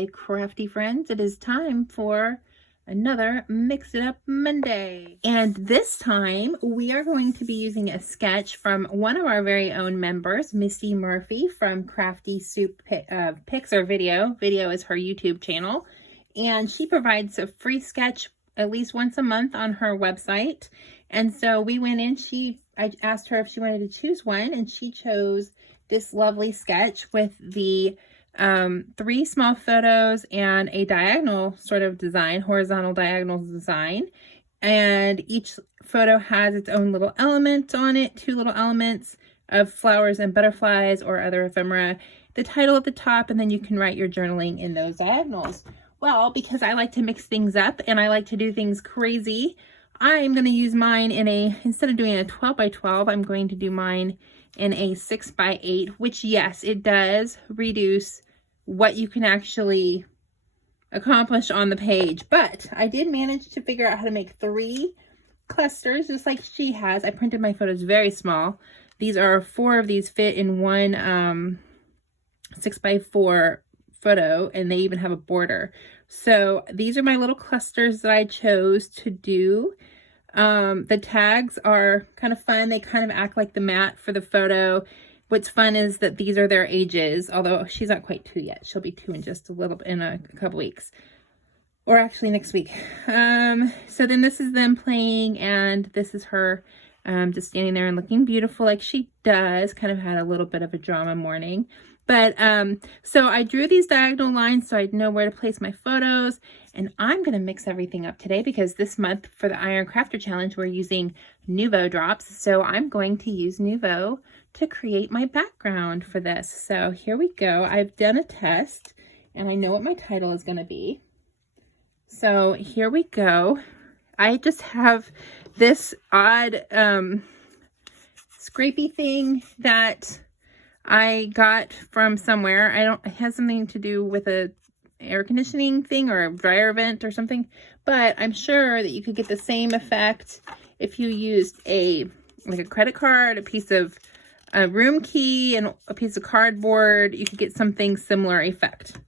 Hi, crafty friends. It is time for another Mix It Up Monday. And this time we are going to be using a sketch from one of our very own members, Misty Murphy from Crafty Soup Pics or Video. Video is her YouTube channel. And she provides a free sketch at least once a month on her website. And so we went in, I asked her if she wanted to choose one, and she chose this lovely sketch with the 3 small photos and a diagonal sort of design, horizontal diagonal design. And each photo has its own little element on it, 2 little elements of flowers and butterflies or other ephemera, the title at the top, and then you can write your journaling in those diagonals. Well, because I like to mix things up and I like to do things crazy, I'm going to use mine in instead of doing a 12 by 12, I'm going to do mine in a 6 by 8, which yes, it does reduce what you can actually accomplish on the page. But I did manage to figure out how to make 3 clusters, just like she has. I printed my photos very small. These are 4 of these fit in one 6 by 4 photo, and they even have a border. So these are my little clusters that I chose to do. The tags are kind of fun. They kind of act like the mat for the photo. What's fun is that these are their ages, although she's not quite 2 yet. She'll be 2 in just in a couple weeks, or actually next week. So then this is them playing, and this is her just standing there and looking beautiful like she does. Kind of had a little bit of a drama morning. But so I drew these diagonal lines so I'd know where to place my photos. And I'm going to mix everything up today because this month for the Iron Crafter Challenge, we're using Nuvo drops. So I'm going to use Nuvo to create my background for this. So here we go. I've done a test and I know what my title is going to be. So here we go. I just have this odd scrapey thing that I got from somewhere. It has something to do with a air conditioning thing or a dryer vent or something, but I'm sure that you could get the same effect if you used like a credit card, a piece of a room key, and a piece of cardboard. You could get something similar effect.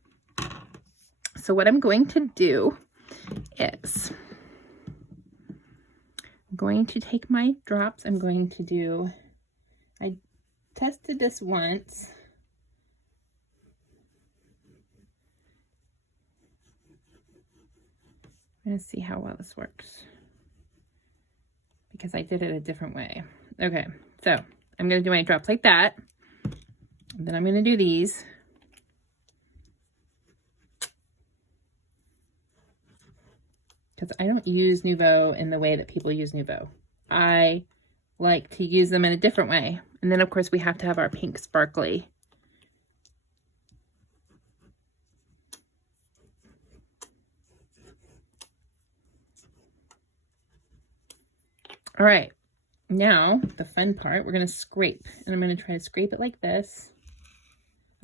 So what I'm going to do is I'm going to take my drops. I tested this once. I'm going to see how well this works because I did it a different way. Okay, so I'm going to do my drops like that. And then I'm going to do these. Because I don't use Nuvo in the way that people use Nuvo. I like to use them in a different way. And then of course we have to have our pink sparkly. All right, now the fun part, we're going to scrape. And I'm going to try to scrape it like this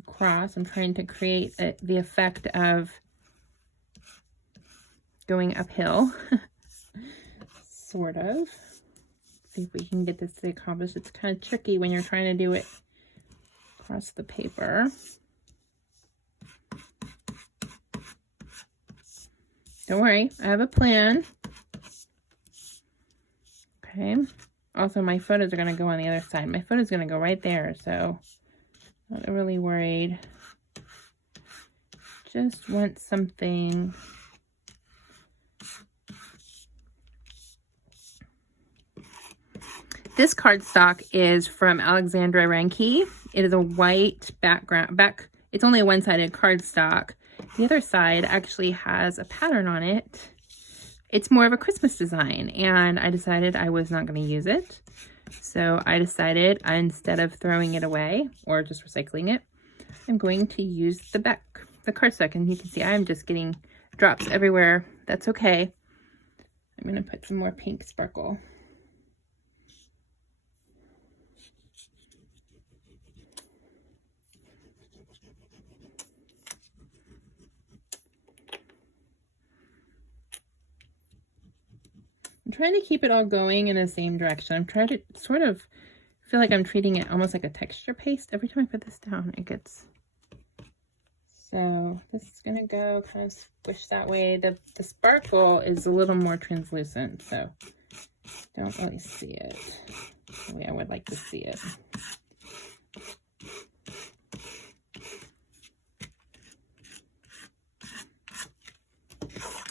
across. I'm trying to create the effect of going uphill, sort of. See if we can get this to accomplish. It's kind of tricky when you're trying to do it across the paper. Don't worry, I have a plan. Okay. Also, my photos are going to go on the other side. My photo's going to go right there, so I'm not really worried. Just want something. This cardstock is from Alexandra Ranke. It is a white background. It's only a one-sided cardstock. The other side actually has a pattern on it. It's more of a Christmas design, and I decided I was not going to use it. So I decided instead of throwing it away or just recycling it, I'm going to use the cardstock. And you can see I'm just getting drops everywhere. That's okay. I'm going to put some more pink sparkle. I'm trying to keep it all going in the same direction. I'm trying to sort of feel like I'm treating it almost like a texture paste. Every time I put this down, it gets So this is gonna go kind of squish that way. The sparkle is a little more translucent, so don't really see it the way I would like to see it.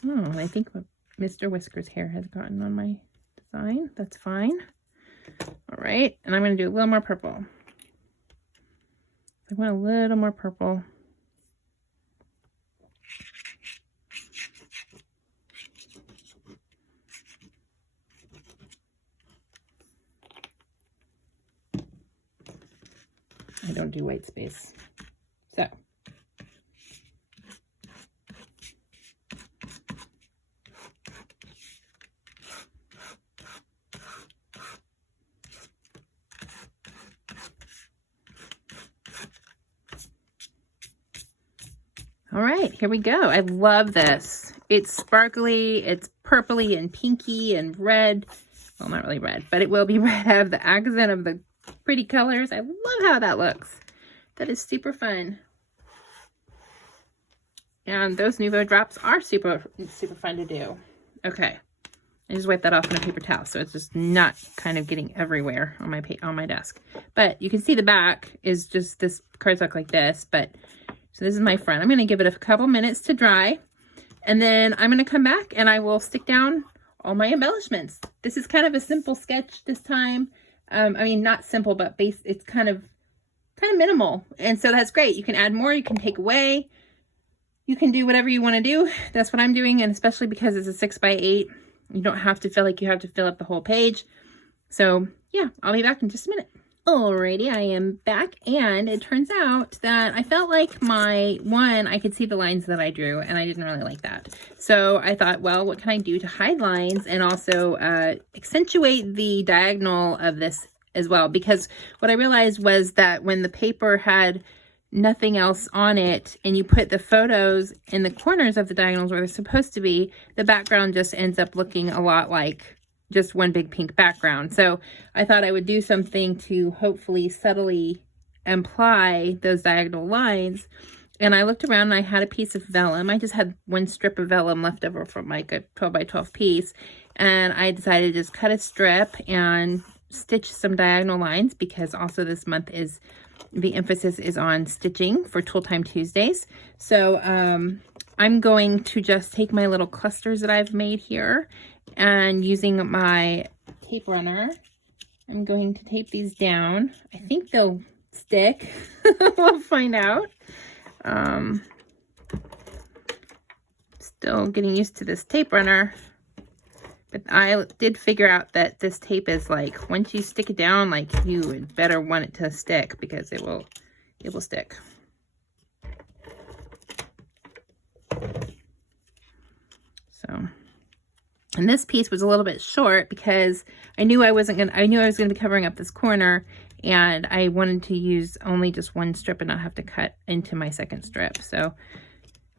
Oh, I think Mr. Whisker's hair has gotten on my design. That's fine. All right, and I'm going to do a little more purple. I want a little more purple. I don't do white space. So. All right, here we go. I love this. It's sparkly, it's purpley and pinky and red. Well, not really red, but it will be red. I have the accent of the pretty colors. I love how that looks. That is super fun. And those Nuvo drops are super fun to do. Okay, I just wipe that off on a paper towel so it's just not kind of getting everywhere on my desk. But you can see the back is just this cardstock like this, but so this is my front. I'm going to give it a couple minutes to dry, and then I'm going to come back and I will stick down all my embellishments. This is kind of a simple sketch this time. I mean, not simple, but it's kind of minimal. And so that's great. You can add more, you can take away, you can do whatever you want to do. That's what I'm doing. And especially because it's a 6x8, you don't have to feel like you have to fill up the whole page. So yeah, I'll be back in just a minute. Alrighty, I am back, and it turns out that I felt like I could see the lines that I drew, and I didn't really like that. So I thought, well, what can I do to hide lines and also accentuate the diagonal of this as well? Because what I realized was that when the paper had nothing else on it and you put the photos in the corners of the diagonals where they're supposed to be, the background just ends up looking a lot like just one big pink background. So I thought I would do something to hopefully subtly imply those diagonal lines. And I looked around and I had a piece of vellum. I just had one strip of vellum left over from like a 12 by 12 piece. And I decided to just cut a strip and stitch some diagonal lines, because also this month is the emphasis is on stitching for Tool Time Tuesdays. So I'm going to just take my little clusters that I've made here, and using my tape runner, I'm going to tape these down. I think they'll stick. We'll find out. Still getting used to this tape runner. But I did figure out that this tape is like, once you stick it down, like you would better want it to stick, because it will stick. So. And this piece was a little bit short because I knew I was going to be covering up this corner, and I wanted to use only just one strip and not have to cut into my second strip. So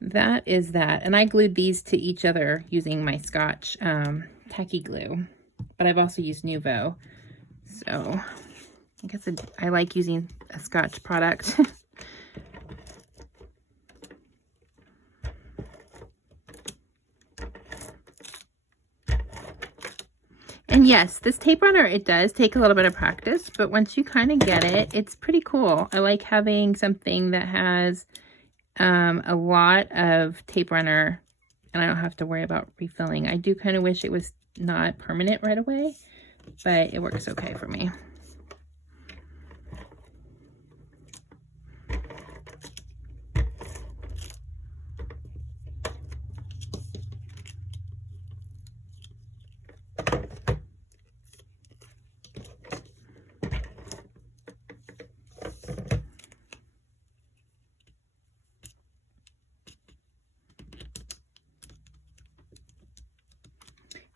that is that. And I glued these to each other using my Scotch tacky glue, but I've also used Nuvo. So I guess I like using a Scotch product. And yes, this tape runner, it does take a little bit of practice, but once you kind of get it, it's pretty cool. I like having something that has a lot of tape runner, and I don't have to worry about refilling. I do kind of wish it was not permanent right away, but it works okay for me.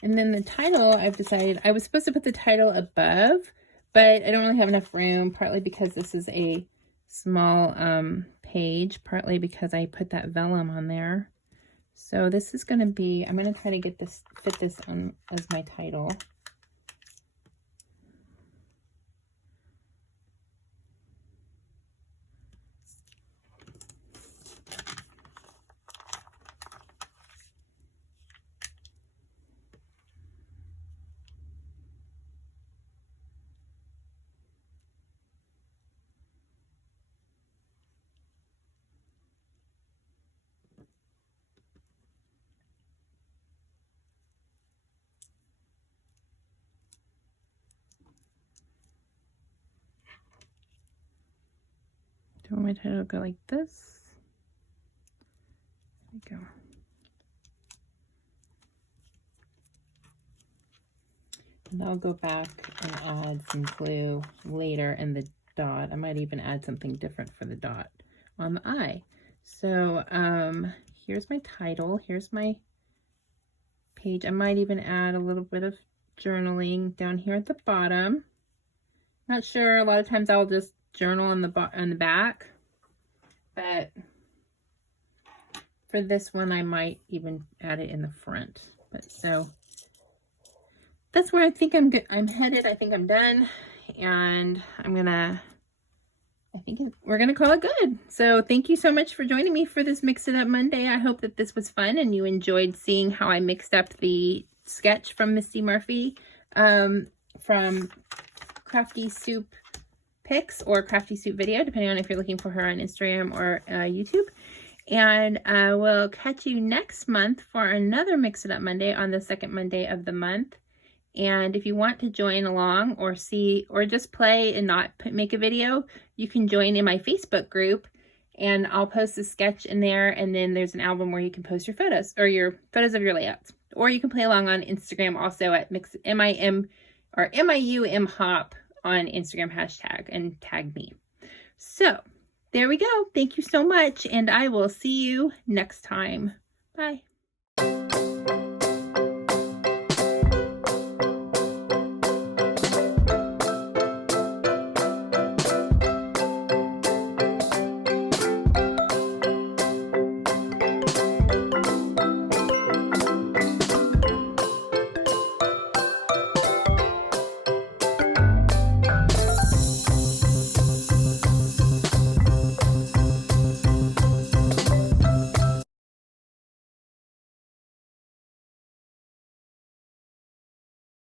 And then the title, I've decided I was supposed to put the title above, but I don't really have enough room, partly because this is a small page, partly because I put that vellum on there. So this is going to be, I'm going to try to fit this on as my title. So my title will go like this. There we go. And I'll go back and add some glue later in the dot. I might even add something different for the dot on the eye. So here's my title. Here's my page. I might even add a little bit of journaling down here at the bottom. Not sure. A lot of times I'll just journal on the back, but for this one I might even add it in the front. But so that's where I think I'm good. I'm headed. I think I'm done, and I think we're gonna call it good. So thank you so much for joining me for this Mix It Up Monday. I hope that this was fun and you enjoyed seeing how I mixed up the sketch from Misty Murphy from Crafty Soup Pics or Crafty Soup Video, depending on if you're looking for her on Instagram or YouTube. And we'll catch you next month for another Mix It Up Monday on the second Monday of the month. And if you want to join along or see or just play and not make a video, you can join in my Facebook group, and I'll post a sketch in there, and then there's an album where you can post your photos or your photos of your layouts. Or you can play along on Instagram also at MIUM Hop on Instagram hashtag and tag me. So there we go. Thank you so much, and I will see you next time. Bye.